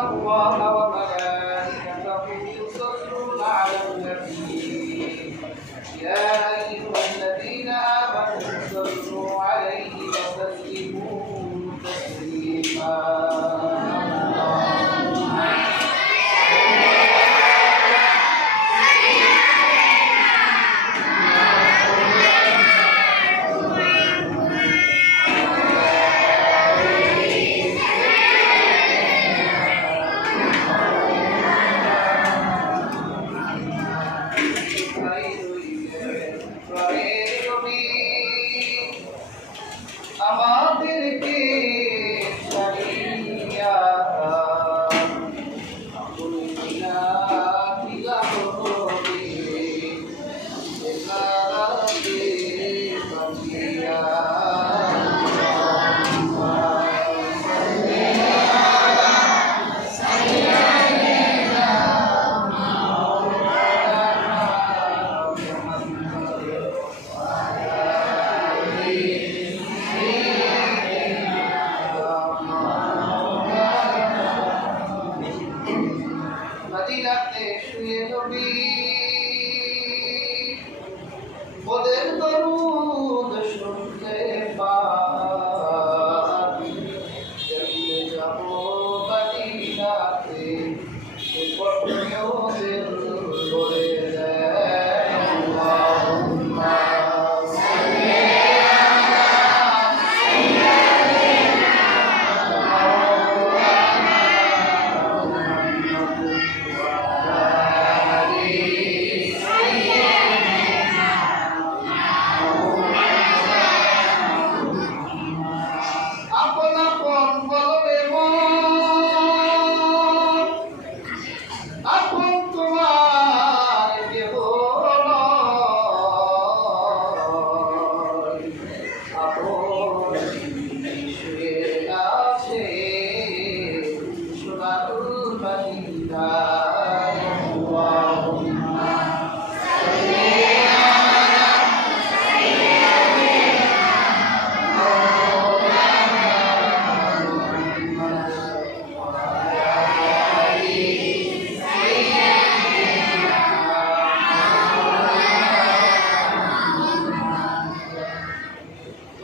الله وملائكته يصلون على النبي يا أيها الذين آمنوا صلوا عليه وسلموا تسليما আমাদেরকে ছাড়িয়া বলিনা দিলাম হবে একারাতে বাঁচিয়া মদিনাতে শুয়ে নবী ওদের দরুদ শুনতে পাই চলে যাব মদিনাতে সে পথে ওদের বলে দেয় আল্লাহুম্মা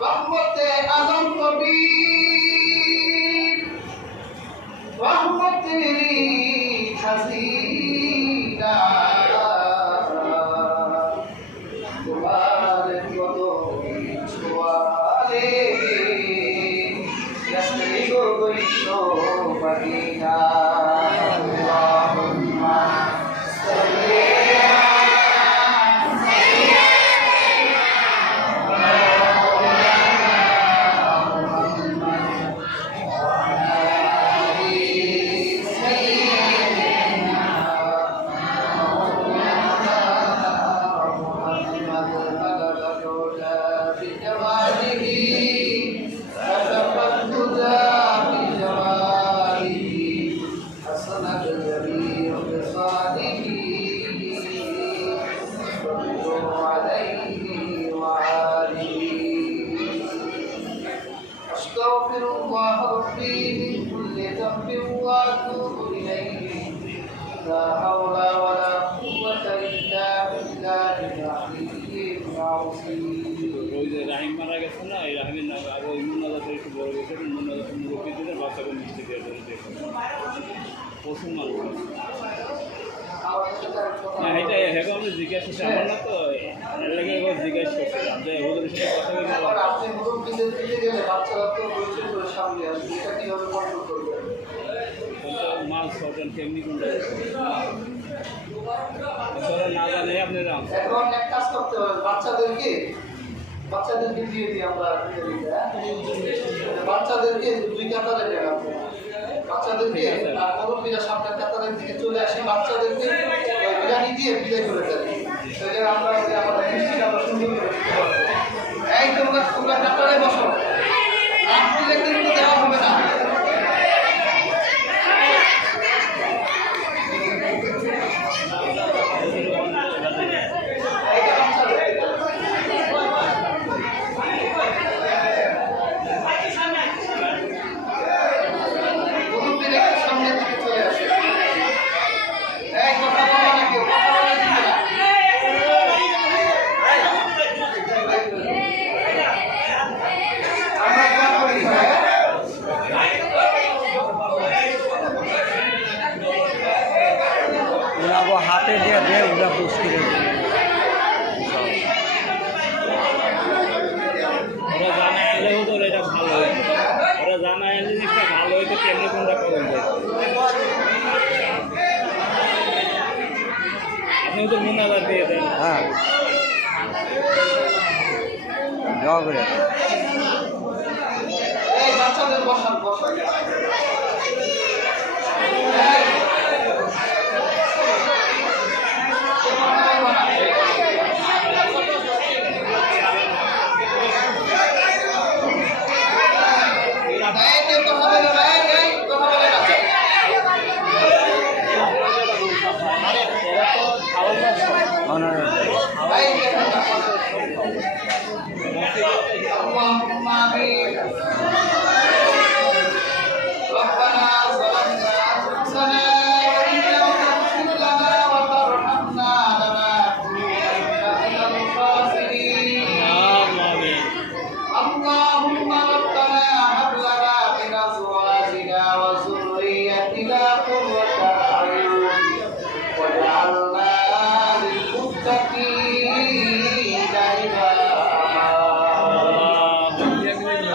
রহমতে আদম নবী রহমতেরই খাজিনা তোমার কদম ছোঁয়ালে রাস্তে গইছ মদিনা আল্লাহুম্মা সাল্লি أستغفر الله ربي من كل ذنب وأتوب إليه لا حول ولا قوة إلا بالله العلي العظيم ওই যে রাহিম মারা গেছে না এই রাহিমের নাম আর ওই মুন্নাদাসের একটু বড় গেছে মুন্নাদাসের মুরব্বী দিনের বাচ্চাকে মিষ্টি দিয়ে ধরে প্রচুর মানুষ হ্যাঁ এটা হেগো আমি জিজ্ঞাসা করছি আমার না তো এর লাগে জিজ্ঞাসা করছিলাম যে ওদের সাথে কথা বলে আপনি মুরব্বীদের দিকে গেলে বাচ্চারা তো বলছে করে সামনে আসবে এটা কীভাবে কন্ট্রোল করবে মাছ হোটেল কেমনি কোনটা না জানে আপনারা এখন এক কাজ করতে হবে বাচ্চাদেরকে দিয়ে দিই আমরা বাচ্চাদেরকে দুই কাতারে দেখাবো বাচ্চাদেরকে আর মুরব্বীরা সামনের কাতারের দিকে চলে আসি বাচ্চাদেরকে বিরিয়ানি দিয়ে বিদায় করে দেয় সেটা আমরা আমাদের মিষ্টিটা সুন্দর করে দিতে পারবো এই তোমরা কাতারে বসো আপনি কিন্তু দেওয়া হবে না সামনে কোনটা করবেন আপনি তো মুনাজাত দিয়ে দেন। হ্যাঁ দোয়া করে এই বাচ্চাদের বসান বসান اللهم آمين ربنا ظلمنا أنفسنا وإن لم تغفر لنا وترحمنا لنكونن من الخاسرين اللهم ربنا هب لنا من أزواجنا وذريتنا قرة أعين واجعلنا للمتقين إماما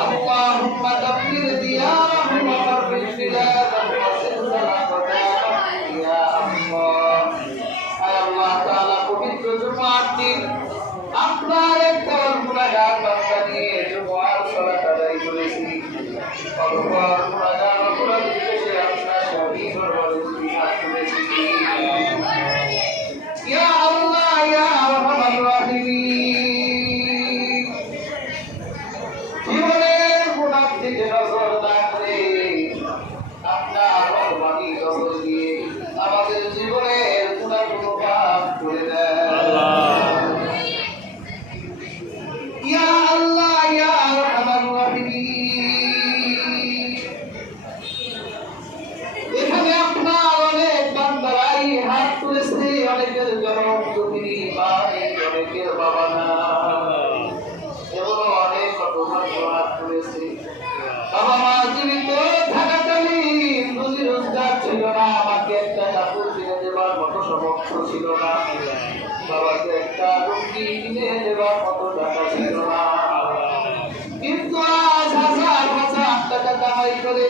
اللهم دمر ديارهم وخرب بلادهم وزلزل أقدامهم يا الله يا الله تعالى পবিত্র জুমার দিন আপনার একদল গুনাহগার বান্দা নিয়ে জুমার সালাত আদায় করেছি অতঃপর গুনাহগার অপরাধ বিশেষে আপনার স্বামী দরবারে হাত তুলেছি ইয়া আল্লাহ ইয়া আরহামার রাহিমিন জীবনের গুনাহ থেকে নজর না করে আপনার রহমানি নজর দিয়ে আমাদের জীবনের গুনাহগুলো মাফ করে দেন ইয়া আল্লাহ ইয়া আরহামার রাহিমিন এখানে আপনার অনেক বান্দারাই হাত তুলেছে অনেকের জনম দুঃখিনী মা নেই অনেকের বাবা না এমনও অনেক কতভাগ্য হাত তুলেছে বাবা মা জীবিত থাকাকালীন রুজি রোজগার ছিল না আমাকে একটা কাপড় কিনে দেবার মতো সামর্থ্য ছিল না বাবাকে একটা লুঙ্গি কিনে দেবার মতো টাকা ছিল না কিন্তু আজ হাজার হাজার টাকা কামাই করে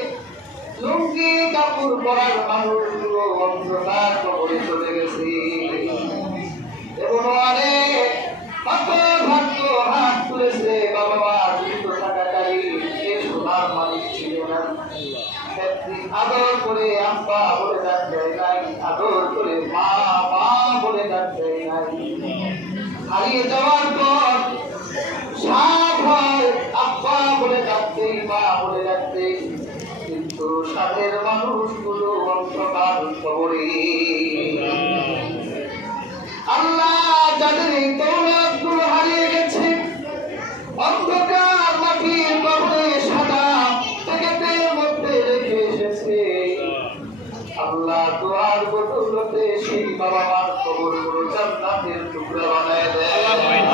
লুঙ্গি কাপড় পরার মানুষগুলো অন্ধকার কবরে চলে গেছে এবং অনেক কত ভাগ্য হাত তুলেছে বাবা মা জীবিত থাকাকালীন এই সোনার মালিক ছিল না একদিন আদর করে আব্বা বলে ডাক দেয় নাই আদর করে মা মা বলে ডাক দেয় নাই হারিয়ে যাওয়ার পর সাধ হয় আব্বা বলে ডাকতে মা বলে ডাকতে কিন্তু সাধের মানুষগুলো অন্ধকার কবরে আল্লাহ যাদের এই দৌলতগুলো হারিয়ে গেছে অন্ধকার মাটির কবরে সাদা প্যাকেটের মধ্যে রেখে এসেছে আল্লাহ দোয়ার বদৌলতে সেই বাবা মার কবরগুলো জান্নাতের টুকরা বানায় দেয়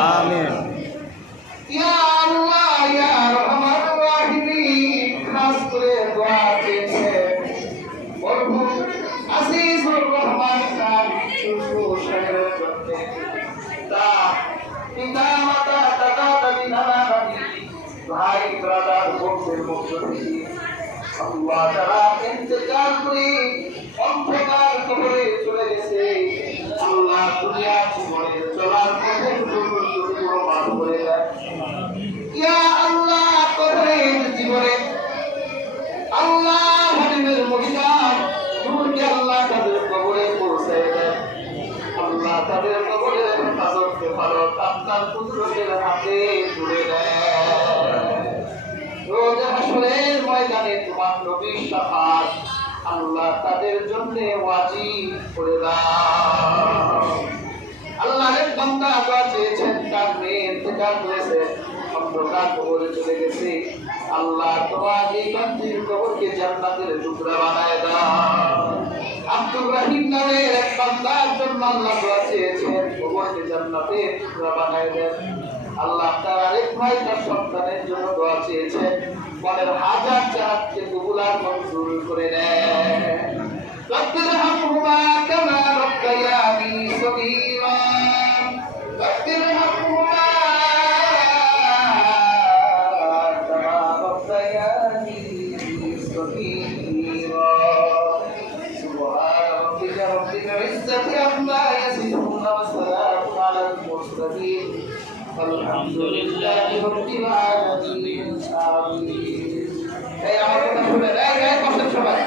আমিন ইয়া আল্লাহ ইয়া রহমান রাহিম খাস করে দোয়া চেয়েছে মরহুম আজিজুর রহমান খান সুশু সাহেবের জন্য তার পিতা মাতা দাদা দাদি নানা নানি ভাই ব্রাদার বোনদের মধ্য থেকে আল্লাহ তাআলা ইন্তেকাল করে অন্ধকার কবরে চলে গেছে আল্লাহ দুনিয়া জীবনের চলার পথে দুটো মাফ করে দেয় ইয়া আল্লাহ কবরের জীবনে আল্লাহ হাবিবের মদিনার নূরকে আল্লাহ তাদের কবরে পৌঁছে দেয় আল্লাহ তাদের কবরের হেফাজতকে ভালো আপনার পুত্রদের হাতে তুলে দেয় রোজ হাসরের ময়দানে তোমার নবীর শাফাত আল্লাহ তাদের জন্য ওয়াজিব করে দাও আল্লাহর বান্দা দোয়া চেয়েছেন তার মেয়ে ইন্তেকাল করেছে অন্ধকার কবরে চলে গেছে আল্লাহ তোমার এই বান্দির কবরকে জান্নাতের টুকরা বানায় দাও আব্দুর রহিম নামের এক বান্দার জন্য আল্লাহ দোয়া চেয়েছেন কবরকে জান্নাতের টুকরা বানায় দেন আল্লাহ তার আরেক ভাই তার সন্তানের জন্য দোয়া চেয়েছেন মনের হাজার চাহাতকে কবুলার মঞ্জুর করে নেন রব্বির হামহুমা কামা রব্বায়ানি সগীরা রব্বির হামহুমা কামা রব্বায়ানি সগীরা المرسلين والحمد لله رب العالمين آمين এই আমার কথা শুনে এই বসেন সবাই